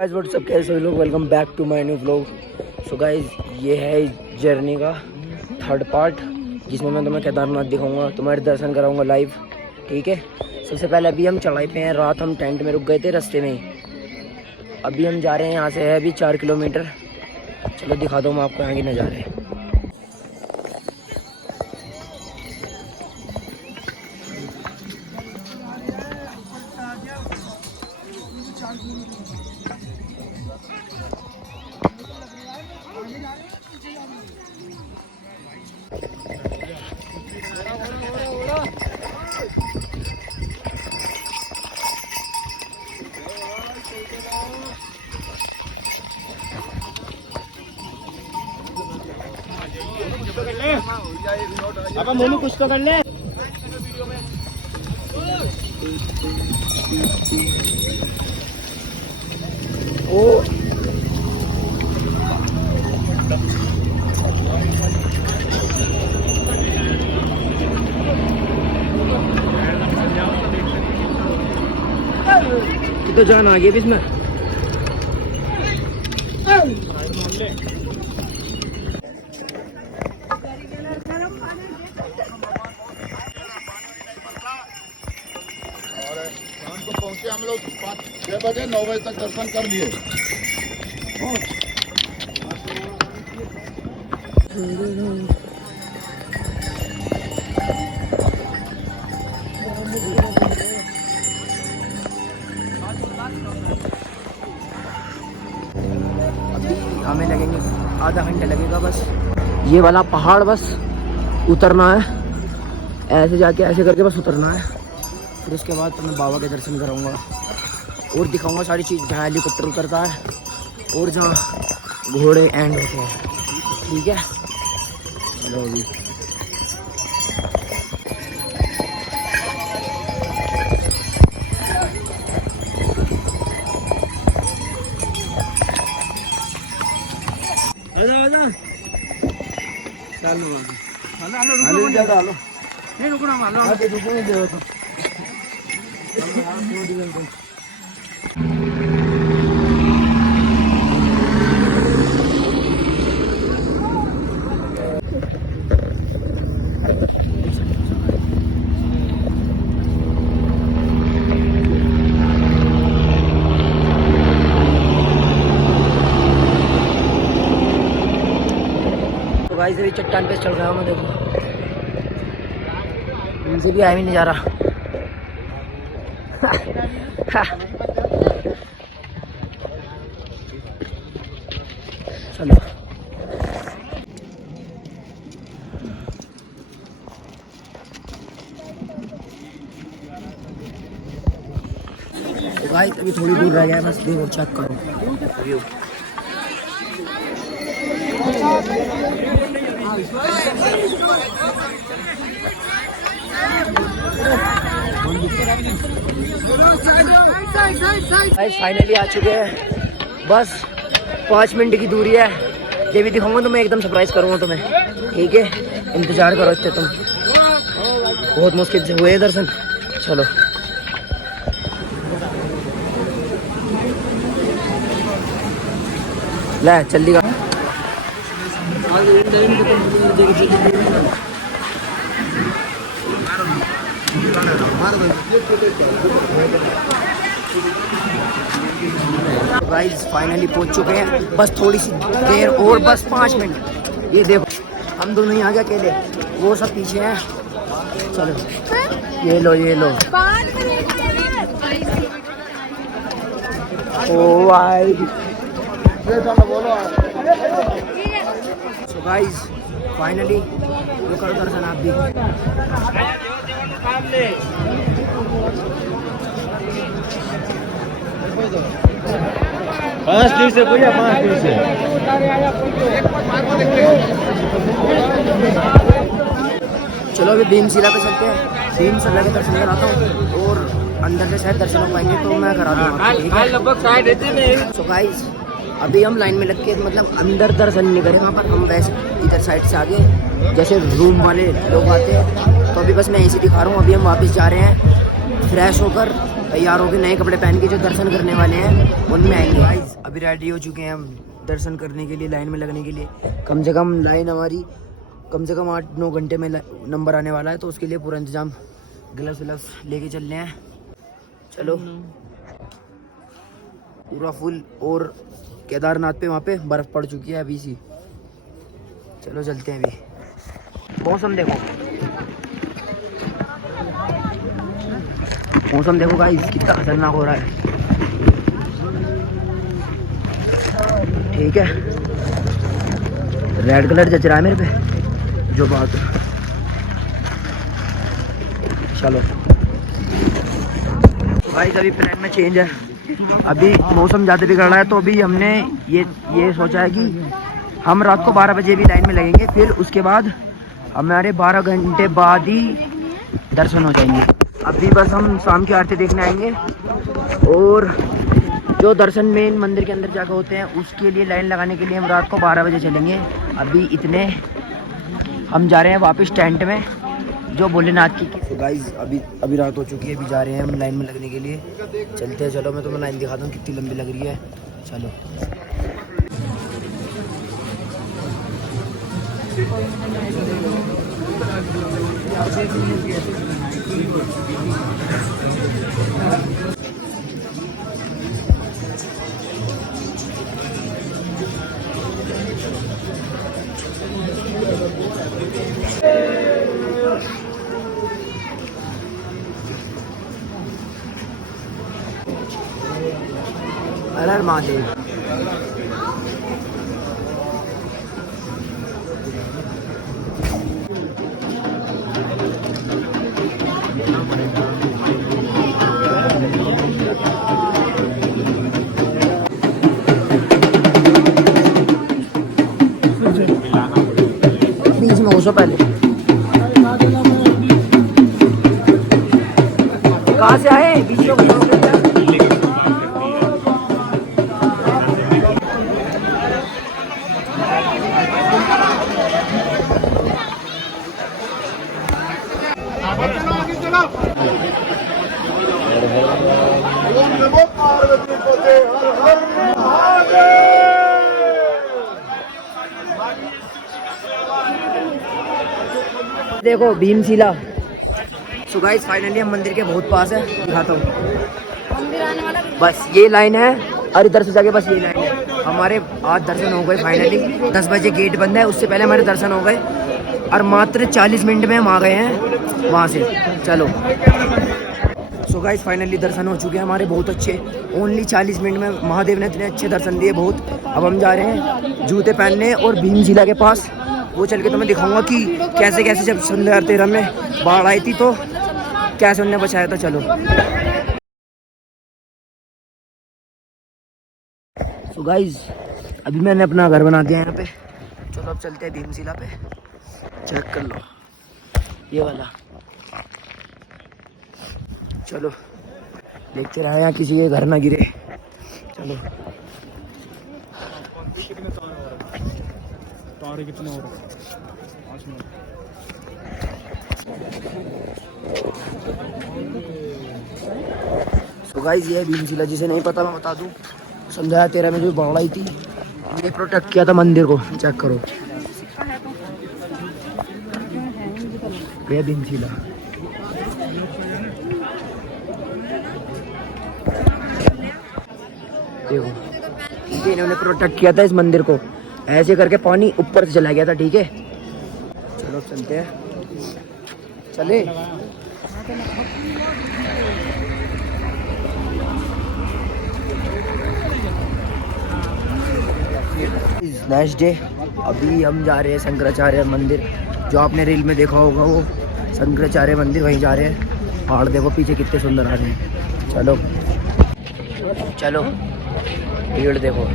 Guys what's up, कैसे लोग, welcome back to my new vlog. So guys, ये है जर्नी का थर्ड पार्ट जिसमें मैं तुम्हें केदारनाथ दिखाऊंगा, तुम्हारे दर्शन कराऊंगा लाइव। ठीक है, सबसे पहले अभी हम चढ़ाई पे हैं। रात हम टेंट में रुक गए थे रास्ते में ही। अभी हम जा रहे हैं, यहाँ से है अभी 4 किलोमीटर। चलो दिखा दो मैं आपको यहाँ के नज़ारे। अब मोनू कुछ तो कर ले। ओ तो जान आ गई भी इसमें। शाम को पहुंचे हम लोग 6 बजे, 9 बजे तक दर्शन कर लिए। अभी हमें लगेंगे आधा घंटा लगेगा बस। ये वाला पहाड़ बस उतरना है, ऐसे जाके ऐसे करके बस उतरना है। फिर उसके बाद तो मैं बाबा के दर्शन कराऊंगा और दिखाऊंगा सारी चीज़, जहाँ हेलीकॉप्टर उतरता है और जहाँ घोड़े एंड होते हैं। ठीक है, चलो अभी नहीं रुकना मानो। तो भाई से भी चट्टान पे चढ़ रहा हूँ मैं, देखो इनसे भी आया भी नहीं जा रहा। चलो तो भाई अभी थोड़ी दूर रह गया, बस देखो चेक करो व्यू। फाइनली आ चुके हैं, बस 5 मिनट की दूरी है। ये भी दिखाऊंगा तो मैं एकदम सरप्राइज करूंगा तुम्हें। ठीक है, इंतजार करो इतने तुम। बहुत मुश्किल से हुए दर्शन। चलो ले जल्दी का। गाइस फाइनली पहुंच चुके हैं, बस थोड़ी सी देर और, बस 5 मिनट। ये देखो हम दोनों ही आ गए अकेले, वो सब पीछे हैं। चलो ये लो ये लो। ओ भाई सो गाइस फाइनली वो करो दर्शन आप भी। पाँच दिन से भैया, 5 दिन से। चलो अभी भीमशिला पे चलते हैं, भीमशिला के दर्शन कराता हूँ और अंदर से शायद दर्शन हो पाएंगे तो मैं करा दूँगा। सो गाइस अभी हम लाइन में लग के, मतलब अंदर दर्शन नहीं करेंगे पर हम वैसे इधर साइड से आगे जैसे रूम वाले लोग आते हैं, तो अभी बस मैं ऐसे दिखा रहा हूँ। अभी हम वापस जा रहे हैं फ्रेश होकर तैयार होकर नए कपड़े पहन के जो दर्शन करने वाले हैं उनमें आएंगे। गाइस अभी रेडी हो चुके हैं हम दर्शन करने के लिए, लाइन में लगने के लिए। कम से कम लाइन हमारी कम से कम 8-9 घंटे में नंबर आने वाला है, तो उसके लिए पूरा इंतजाम ग्लव्स व्लव्स लेके चल रहे हैं। चलो पूरा फुल। और केदारनाथ पे वहाँ पे बर्फ़ पड़ चुकी है अभी सी। चलो चलते हैं अभी। मौसम देखो, मौसम देखो गाइस कितना खतरनाक हो रहा है। ठीक है, रेड कलर जच रहा है मेरे पे जो बात है। चलो गाइस अभी प्लान में चेंज है। अभी मौसम ज़्यादा बिगड़ रहा है, तो अभी हमने ये सोचा है कि हम रात को 12 बजे भी लाइन में लगेंगे, फिर उसके बाद हमारे 12 घंटे बाद ही दर्शन हो जाएंगे। अभी बस हम शाम की आरती देखने आएंगे, और जो दर्शन मेन मंदिर के अंदर जाकर होते हैं उसके लिए लाइन लगाने के लिए हम रात को 12 बजे चलेंगे। अभी इतने हम जा रहे हैं वापस टेंट में जो भोलेनाथ की। तो गाइस अभी रात हो चुकी है, अभी जा रहे हैं हम लाइन में लगने के लिए। चलते हैं, चलो मैं तुम्हें लाइन दिखाता हूँ कितनी लंबी लग रही है। चलो हर हर महादेव। बीच में हो सो पहले कहाँ से आए? बीच में देखो भीमशिला। सो गाइस फाइनली हम मंदिर के बहुत पास है, दिखाता हूँ। बस ये लाइन है, और इधर से जाके बस ये लाइन है। हमारे आज दर्शन हो गए फाइनली। 10 बजे गेट बंद है, उससे पहले हमारे दर्शन हो गए, और मात्र 40 मिनट में हम आ गए हैं वहाँ से। चलो सो गाइस फाइनली दर्शन हो चुके हैं हमारे बहुत अच्छे। ओनली 40 मिनट में महादेव ने इतने अच्छे दर्शन दिए बहुत। अब हम जा रहे हैं जूते पहनने और भीमशिला के पास। वो चल के तुम्हें दिखाऊंगा कि कैसे कैसे जब 2013 में बाढ़ आई थी तो कैसे उन्होंने बचाया था। चलो सो गाइस अभी मैंने अपना घर बना दिया यहाँ पे। चलो अब चलते हैं भीमशिला पे, चेक कर लो ये वाला। चलो देखते रहे यहाँ किसी के घर ना गिरे। चलो तारे कितना हो रहा है? सो गाइस ये भीमशिला, जिसे नहीं पता मैं बता दूं। 2013 में जो बाढ़ आई थी, ये प्रोटेक्ट किया था मंदिर को। चेक करो ये भीमशिला। देखो इन्होंने प्रोटेक्ट किया था इस मंदिर को। ऐसे करके पानी ऊपर से चला गया था। ठीक है चलो चलते हैं, चले। नेक्स्ट डे अभी हम जा रहे हैं शंकराचार्य मंदिर। जो आपने रील में देखा होगा वो शंकराचार्य मंदिर, वहीं जा रहे हैं। पहाड़ देखो पीछे कितने सुंदर आ रहे हैं। चलो चलो भीड़ देखो।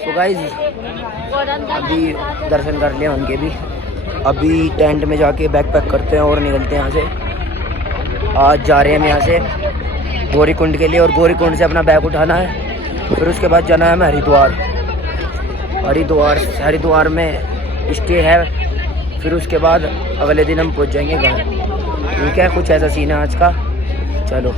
तो गाइस अभी दर्शन कर लिए उनके भी। अभी टेंट में जाके बैग पैक करते हैं और निकलते हैं यहाँ से। आज जा रहे हैं हम यहाँ से गौरीकुंड के लिए और गौरीकुंड से अपना बैग उठाना है। फिर उसके बाद जाना है हमें हरिद्वार। हरिद्वार में स्टे है। फिर उसके बाद अगले दिन हम पहुँच जाएंगे घर। ठीक है, कुछ ऐसा सीन है आज का। चलो।